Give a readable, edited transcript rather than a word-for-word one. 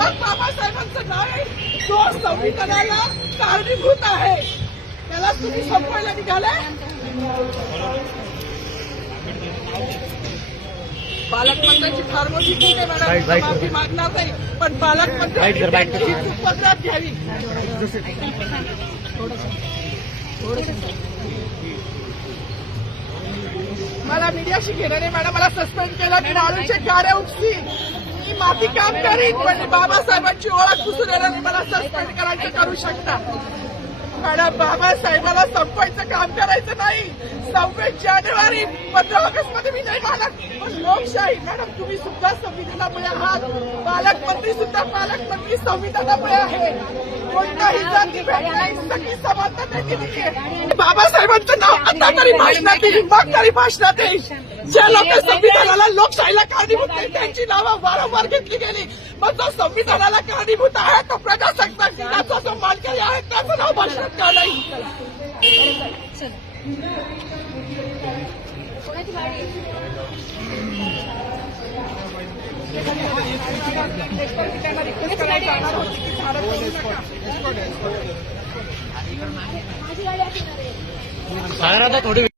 मग बाबासाहेबांचं नाव आहे तो संविधानाला कारणीभूत आहे, त्याला तुम्ही संपवायला निघाले. पालकमंत्र्यांची फार मोठी चूक आहे मॅडम, माफी मागणार नाही, पण पालकमंत्र्यांची चूक पदरात घ्यावी. मला मीडियाशी घेणं नाही मॅडम, मला सस्पेंड केलं, मी मारूचे गाड्या उपसीन, मी माफी काम करीन, पण बाबासाहेबांची ओळख पुसून येणार नाही. मला सस्पेंड करायचं करू शकता मॅडम. बाबासाहेबाला संपवायचं काम करायचं नाही. 26 जानेवारी 15 ऑगस्ट मध्ये मी नाही मानत, पण लोकशाही मॅडम तुम्ही सुद्धा संविधानामुळे आहात, पालकमंत्री सुद्धा पालकमंत्री संविधानामुळे आहे. कोणताही जाती भेद नाही, सगळी समानता त्यांनी दिली आहे. बाबासाहेबांचं नाव आता तरी भाषणात येईल, मग तरी भाषणात येईल. ज्या लोक संविधानाला लोकशाहीला कारणीभूत नाही त्यांची नावं वारंवार घेतली गेली, मग जो संविधानाला कारणीभूत आहे तो प्रजासत्ताक दिनाचा जो मानकरी आहे त्याचं नाव भाषणात का नाही. थोडी